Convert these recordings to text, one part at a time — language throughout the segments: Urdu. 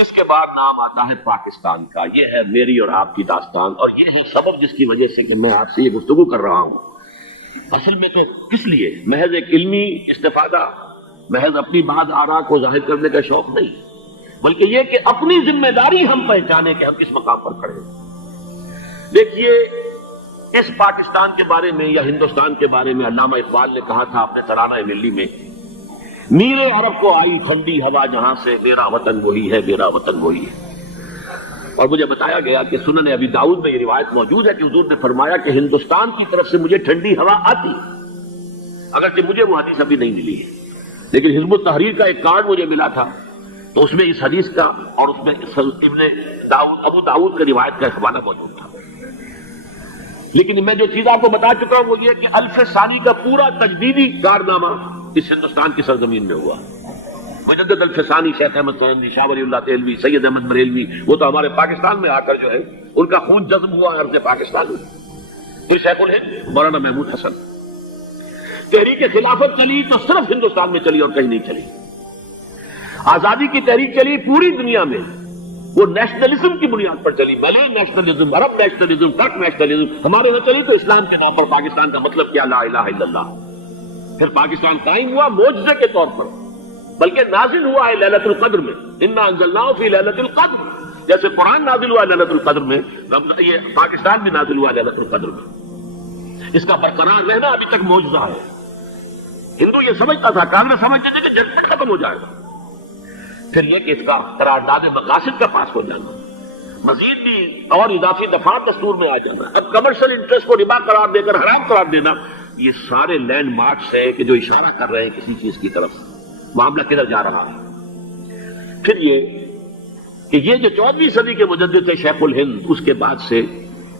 اس کے بعد نام آتا ہے پاکستان کا. یہ ہے میری اور آپ کی داستان، اور یہ ہے سبب جس کی وجہ سے کہ میں آپ سے یہ گفتگو کر رہا ہوں. اصل میں تو کس لیے؟ محض ایک علمی استفادہ، محض اپنی بعض آراء کو ظاہر کرنے کا شوق نہیں، بلکہ یہ کہ اپنی ذمہ داری ہم پہچانے کہ ہم کس مقام پر کھڑے ہیں. دیکھیے، اس پاکستان کے بارے میں یا ہندوستان کے بارے میں علامہ اقبال نے کہا تھا اپنے ترانہ ملی میں، میرے عرب کو آئی ٹھنڈی ہوا جہاں سے، میرا وطن وہی ہے، میرا وطن وہی ہے. اور مجھے بتایا گیا کہ سنن ابی داؤد میں یہ روایت موجود ہے کہ حضور نے فرمایا کہ ہندوستان کی طرف سے مجھے ٹھنڈی ہوا آتی، اگرچہ مجھے وہ حدیث ابھی نہیں ملی ہے، لیکن حزب التحریر کا ایک کارڈ مجھے ملا تھا، تو اس میں اس حدیث کا اور اس میں ابو داؤد کی روایت کا حوالہ موجود تھا. لیکن میں جو چیز آپ کو بتا چکا ہوں وہ یہ کہ الف ثانی کا پورا تجدیدی کارنامہ اس ہندوستان کی سرزمین میں ہوا. مجدد الف ثانی شیخ احمد سہندی، شاہ ولی اللہ دہلوی، سید احمد بریلوی، وہ تو ہمارے پاکستان میں آ کر جو ہے ان کا خون جذب ہوا عرض پاکستان میں. پھر شیخ الہند مولانا محمود حسن. تحریک خلافت چلی تو صرف ہندوستان میں چلی اور کہیں نہیں چلی. آزادی کی تحریک چلی پوری دنیا میں، وہ نیشنلزم کی بنیاد پر چلی، ملے نیشنلزم، عرب نیشنلزم، ترک نیشنلزم. ہمارے یہاں چلی تو اسلام کے نام پر پاکستان کا مطلب کیا؟ لا الہ الا اللہ. پھر پاکستان قائم ہوا معجزے کے طور پر، بلکہ نازل ہوا ہے لیلۃ القدر میں. انا انزلناہ فی لیلۃ القدر، جیسے قرآن نازل ہوا ہے لیلۃ القدر میں، یہ پاکستان بھی نازل ہوا ہے لیلۃ القدر میں. اس کا برقرار رہنا ابھی تک معجزہ ہے. ہندو یہ سمجھتا تھا، کانگریس سمجھتے تھے کہ جنگ ختم ہو جائے گا. پھر یہ کہ اس کا قرارداد مقاصد کا پاس ہو جانا، مزید بھی اور اضافی دفعات دستور میں آ جانا، اب کمرشل انٹرسٹ کو ربا قرار دے کر حرام قرار دینا، یہ سارے لینڈ مارکس ہیں کہ جو اشارہ کر رہے ہیں کسی چیز کی طرف، معاملہ کدھر جا رہا ہے. پھر یہ کہ یہ جو 14ویں صدی کے مجدد تھے شیخ الہند، اس کے بعد سے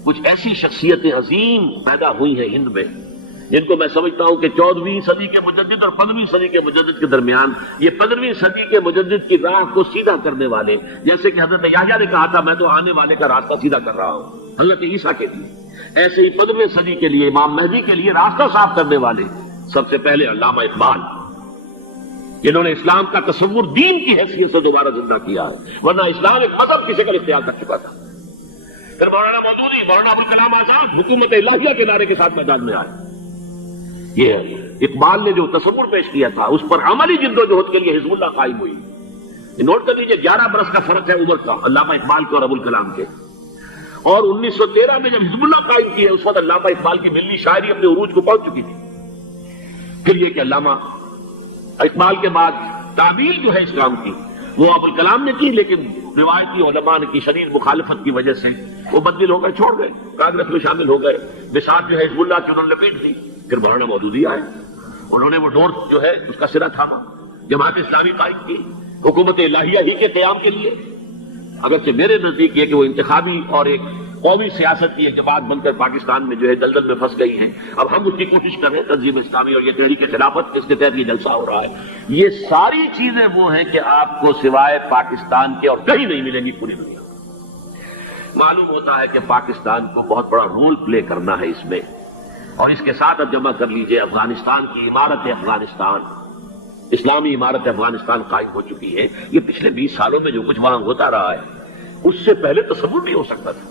کچھ ایسی شخصیتیں عظیم پیدا ہوئی ہیں ہند میں، جن کو میں سمجھتا ہوں کہ 14ویں صدی کے مجدد اور 15ویں صدی کے مجدد کے درمیان یہ 15ویں صدی کے مجدد کی راہ کو سیدھا کرنے والے، جیسے کہ حضرت یحییٰ نے کہا تھا میں تو آنے والے کا راستہ سیدھا کر رہا ہوں حضرت عیسیٰ کے لیے، ایسے ہی 15ویں صدی کے لیے امام مہدی کے لیے راستہ صاف کرنے والے سب سے پہلے علامہ اقبال، جنہوں نے اسلام کا تصور دین کی حیثیت سے دوبارہ زندہ کیا ہے، ورنہ اسلام ایک مذہب کی شکل اختیار کر چکا تھا. پھر مولانا مودودی، مولانا ابوالکلام آزاد حکومت الہیہ کے نعرے کے ساتھ میدان میں آئے. یہ اقبال نے جو تصور پیش کیا تھا اس پر عملی جدوجہد کے لیے حزب اللہ قائم ہوئی. نوٹ کر لیجیے 11 برس کا فرق ہے عمر کا علامہ اقبال کے اور ابوالکلام کے. اور 1913 میں جب حزب اللہ قائم کی ہے اس وقت علامہ اقبال کی ملی شاعری اپنے عروج کو پہنچ چکی تھی. پھر یہ کہ علامہ اقبال کے بعد تعبیر جو ہے اسلام کی وہ ابوالکلام نے کی، لیکن روایتی علماء کی شدید مخالفت کی وجہ سے وہ بدل ہو گئے، چھوڑ گئے، کانگریس میں شامل ہو گئے. بساط جو ہے حزب اللہ کی انہوں نے لپیٹ دی. پھر مولانا مودودی آئے، انہوں نے وہ ڈور جو ہے اس کا سرا تھاما، جماعت اسلامی قائم کی حکومت الہیہ ہی کے قیام کے لیے. اگرچہ میرے نزدیک یہ کہ وہ انتخابی اور ایک قومی سیاست کی ایک جماعت بن کر پاکستان میں جو ہے دلدل میں پھنس گئی ہیں. اب ہم اس کی کوشش کر رہے ہیں، تنظیم اسلامی اور یہ تحریک خلافت اس کے تحت یہ جلسہ ہو رہا ہے. یہ ساری چیزیں وہ ہیں کہ آپ کو سوائے پاکستان کے اور کہیں نہیں ملیں گی پوری دنیا. معلوم ہوتا ہے کہ پاکستان کو بہت بڑا رول پلے کرنا ہے اس میں. اور اس کے ساتھ اب جمع کر لیجئے افغانستان کی عمارت افغانستان، اسلامی عمارت افغانستان قائم ہو چکی ہے. یہ پچھلے 20 سالوں میں جو کچھ وہاں ہوتا رہا ہے اس سے پہلے تصور نہیں ہو سکتا تھا.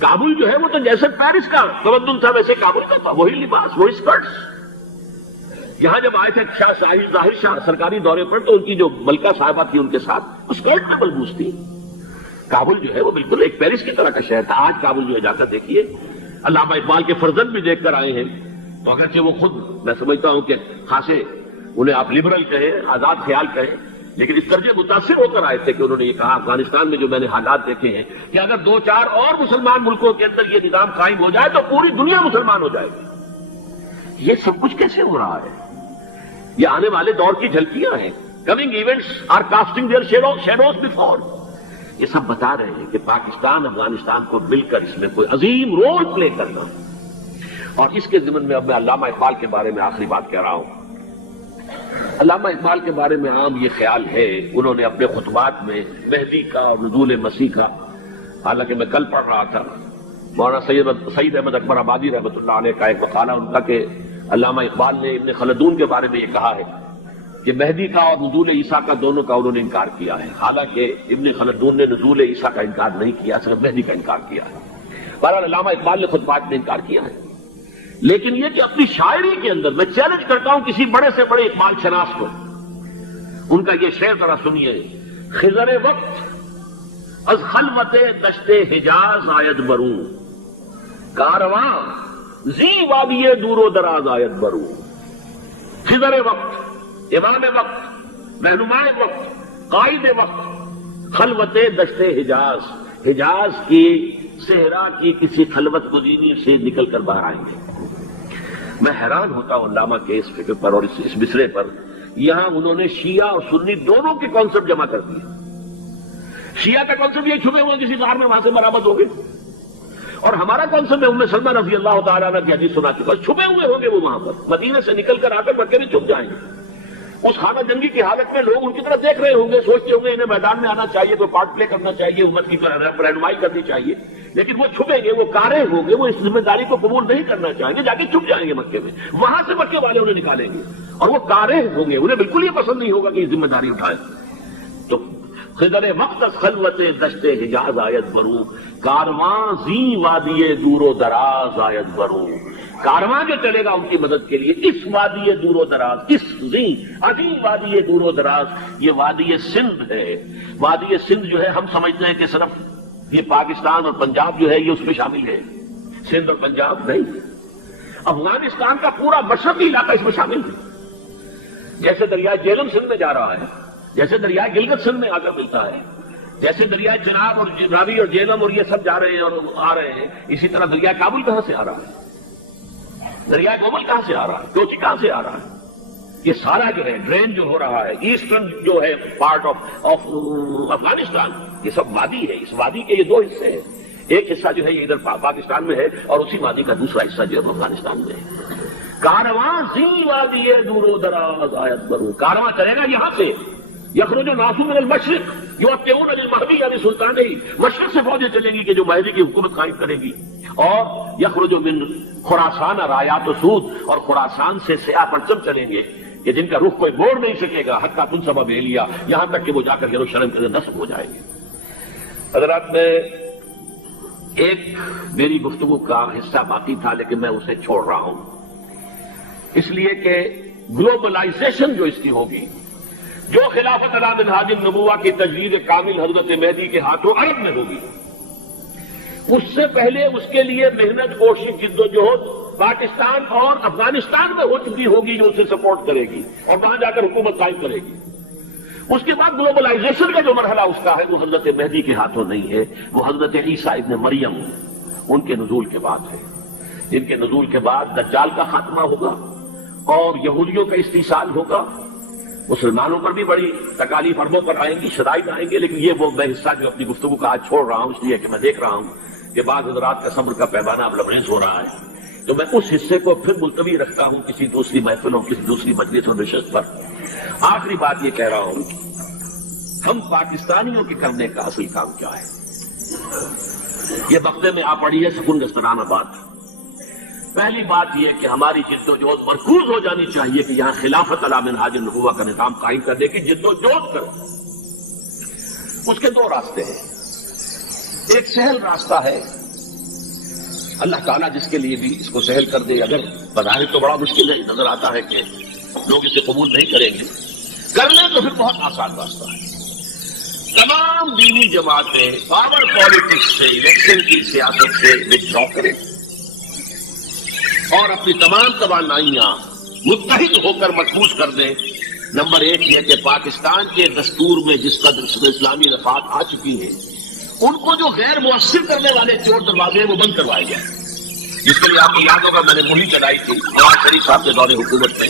کابل جو ہے وہ تو جیسے پیرس کا تمدن تھا ویسے کابل کا تھا، وہی لباس، وہی اسکرٹس. یہاں جب آئے تھے شاہ شاہی ظاہر شاہ سرکاری دورے پر تو ان کی جو ملکہ صاحبہ تھی ان کے ساتھ اسکرٹ میں ملبوس تھی. کابل جو ہے وہ بالکل ایک پیرس کی طرح کا شہر تھا. آج کابل جو ہے جا کر دیکھیے، علامہ اقبال کے فرزند بھی دیکھ کر آئے ہیں تو اگرچہ وہ خود میں سمجھتا ہوں کہ خاصے انہیں آپ لبرل کہیں، آزاد خیال کہیں، لیکن اس درجے متاثر ہو کر آئے تھے کہ انہوں نے یہ کہا افغانستان میں جو میں نے حالات دیکھے ہیں کہ اگر 2-4 اور مسلمان ملکوں کے اندر یہ نظام قائم ہو جائے تو پوری دنیا مسلمان ہو جائے گی. یہ سب کچھ کیسے ہو رہا ہے؟ یہ آنے والے دور کی جھلکیاں ہیں. Coming events are casting their shadows before. یہ سب بتا رہے ہیں کہ پاکستان افغانستان کو مل کر اس میں کوئی عظیم رول پلے کرنا. اور اس کے ضمن میں اب میں علامہ اقبال کے بارے میں آخری بات کہہ رہا ہوں. علامہ اقبال کے بارے میں عام یہ خیال ہے، انہوں نے اپنے خطبات میں مہدی کا اور نزول مسیح کا، حالانکہ میں کل پڑھ رہا تھا مولانا سعید احمد اکبر آبادی رحمۃ اللہ علیہ کا ایک مقالہ ان کا کہ علامہ اقبال نے ابن خلدون کے بارے میں یہ کہا ہے کہ مہدی کا اور نزول عیسیٰ کا دونوں کا انہوں نے انکار کیا ہے، حالانکہ ابن خلدون نے نزول عیسیٰ کا انکار نہیں کیا، صرف مہدی کا انکار کیا ہے۔ بہرحال علامہ اقبال نے خود بات میں انکار کیا ہے، لیکن یہ کہ اپنی شاعری کے اندر میں چیلنج کرتا ہوں کسی بڑے سے بڑے اقبال شناس کو، ان کا یہ شعر ذرا سنیے: خضر وقت از خلوت دشت حجاز آید بروں، کارواں زی وادی دور و دراز آید بروں۔ خضر وقت، امام وقت، رہنمائے وقت، قائد وقت، خلوت دشت حجاز، حجاز کی صحرا کی کسی خلوت گزینی سے نکل کر باہر آئیں گے۔ میں حیران ہوتا ہوں علامہ کے اس فکر پر اور اس مصرے پر۔ یہاں انہوں نے شیعہ اور سنی دونوں کے کانسیپٹ جمع کر دیے۔ شیعہ کا کانسیپٹ یہ چھپے ہوئے کسی غار میں وہاں سے برآمد ہو گئے، اور ہمارا کانسیپٹ ہے ام سلمہ رضی اللہ تعالیٰ عنہ کی حدیث سنا کے بس چھپے ہوئے ہوں گے وہ وہاں پر، مدینے سے نکل کر آ کر مکے میں چھپ جائیں گے۔ اس خانہ جنگی کی حالت میں لوگ ان کی طرف دیکھ رہے ہوں گے، سوچتے ہوں گے انہیں میدان میں آنا چاہیے، کوئی پارٹ پلے کرنا چاہیے، امت کی رہنمائی کرنی چاہیے، لیکن وہ چھپیں گے، وہ کارے ہوں گے، وہ اس ذمہ داری کو قبول نہیں کرنا چاہیں گے، جا کے چھپ جائیں گے مکے میں، وہاں سے مکے والے انہیں نکالیں گے، اور وہ کارے ہوں گے، انہیں بالکل یہ پسند نہیں ہوگا کہ یہ ذمہ داری اٹھائیں۔ تو خضر وقت از خلوت دشت حجاز آیت بروں، کارواں زی وادی دور و دراز آیت بروں۔ کارواں جو چلے گا ان کی مدد کے لیے اس وادی دور و دراز، اس زی عظیم وادی دور و دراز، یہ وادی سندھ ہے۔ وادی سندھ جو ہے ہم سمجھتے ہیں کہ صرف یہ پاکستان اور پنجاب جو ہے یہ اس میں شامل ہے، سندھ اور پنجاب نہیں، افغانستان کا پورا مشرقی علاقہ اس میں شامل ہے۔ جیسے دریائے جیلم سندھ میں جا رہا ہے، جیسے دریائے گلگت سندھ میں آ کر ملتا ہے، جیسے دریائے چناب اور راوی اور جیلم اور یہ سب جا رہے ہیں اور آ رہے ہیں، اسی طرح دریائے کابل کہاں سے آ رہا ہے، دریائے گومل کہاں سے آ رہا ہے، کوچی کہاں سے آ رہا ہے، یہ سارا جو ہے ڈرین جو ہو رہا ہے ایسٹرن جو ہے پارٹ آف افغانستان، یہ سب وادی ہے۔ اس وادی کے یہ دو حصے ہیں، ایک حصہ جو ہے یہ ادھر پاکستان میں ہے اور اسی وادی کا دوسرا حصہ جو ہے افغانستان میں ہے۔ کارواں زی وادی دور و دراز آیت بروں، کارواں چلے گا یہاں سے، یخرج الناس من المشرق یؤتون للمہدی یعنی سلطان ہی، مشرق سے فوجیں چلیں گی کہ جو مہدی کی حکومت قائم کرے گی، اور یخرج من خراسان رایات و سود، اور خراسان سے سیاہ پرچم چلیں گے کہ جن کا رخ کوئی موڑ نہیں سکے گا، حتیٰ تنصب بیلیا، یہاں تک کہ وہ جا کر یروشلم کے اندر نصب ہو جائے گی۔ حضرات، میں ایک میری گفتگو کا حصہ باقی تھا لیکن میں اسے چھوڑ رہا ہوں، اس لیے کہ گلوبلائزیشن جو اس کی ہوگی، جو خلافت علی منہاج النبوہ کی تجدید کامل حضرت مہدی کے ہاتھوں عرب میں ہوگی، اس سے پہلے اس کے لیے محنت، کوشش، جد و جہد پاکستان اور افغانستان میں ہو چکی ہوگی جو اسے سپورٹ کرے گی اور وہاں جا کر حکومت قائم کرے گی۔ اس کے بعد گلوبلائزیشن کا جو مرحلہ اس کا ہے وہ حضرت مہدی کے ہاتھوں نہیں ہے، وہ حضرت عیسیٰ ابن مریم ان کے نزول کے بعد ہے، جن کے نزول کے بعد دجال کا خاتمہ ہوگا اور یہودیوں کا استحصال ہوگا، مسلمانوں پر بھی بڑی تکالیف عربوں پر آئیں گی، شدائد آئیں گے، لیکن یہ وہ میں حصہ جو اپنی گفتگو کا آج چھوڑ رہا ہوں اس لیے کہ میں دیکھ رہا ہوں کہ بعض حضرات کا صبر کا پیمانہ اب لبریز ہو رہا ہے، تو میں اس حصے کو پھر ملتوی رکھتا ہوں کسی دوسری محفل اور کسی دوسری مجلس اور نشست پر۔ آخری بات یہ کہہ رہا ہوں، ہم پاکستانیوں کے کرنے کا اصل کام کیا ہے؟ یہ وقتے میں آ پڑی ہے سکون گسترانہ بات۔ پہلی بات یہ کہ ہماری جد و جہد مرکوز ہو جانی چاہیے کہ یہاں خلافت علی منہاج النبوہ کا نظام قائم کرنے کی جد و جہد کرو۔ اس کے دو راستے ہیں، ایک سہل راستہ ہے، اللہ تعالیٰ جس کے لیے بھی اس کو سہل کر دے، اگر بظاہر تو بڑا مشکل ہے، نظر آتا ہے کہ لوگ اسے قبول نہیں کریں گے، کر لیں تو پھر بہت آسان راستہ ہے۔ تمام دینی جماعتیں پاور پالیٹکس سے، الیکشن کی سیاست سے وتھڈرا کریں اور اپنی تمام توانائیاں متحد ہو کر محفوظ کر دیں۔ نمبر ایک یہ کہ پاکستان کے دستور میں جس قدر اسلامی نفاذ آ چکی ہیں ان کو جو غیر مؤثر کرنے والے چور دروازے ہیں وہ بند کروائے جائیں، جس کے لیے آپ کو یاد ہوگا میں نے مہم چلائی تھی نواز شریف صاحب کے دور حکومت میں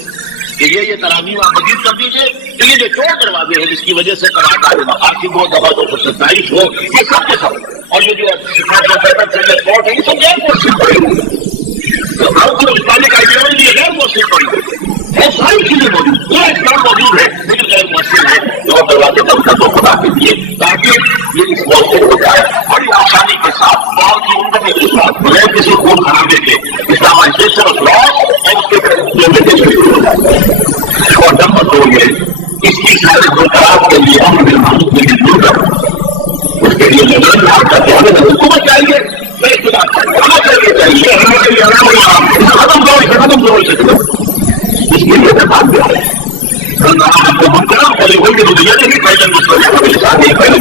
کہ یہ ترامیم آپ مزید کر دیجیے کہ یہ جو چور دروازے ہیں جس کی وجہ سے قرارداد مقاصد ہو، دفعہ 227 ہو، یہ سب کے سب، اور یہ جو کورٹ ہے یہ سب غیر مؤثر پڑے ہوئے، اسلامک آئیڈیالوجی غیر مؤثر پڑی ہوئی، بہت ساری چیزیں موجود، پورا اسلام موجود ہے لیکن غیر مؤثر ہے، چور دروازے بند کر دو خدا کے لیے تاکہ یہ اس موقع ہو جائے بڑی آسانی کے ساتھ، بہت کی عمدگی کے ساتھ، بغیر کسی خون خرابے کے اسلامائزیشن آف لا اور اس کے شروع ہو جائے۔ اور نمبر 2 یہ ساتھ بھی آئے. پہلے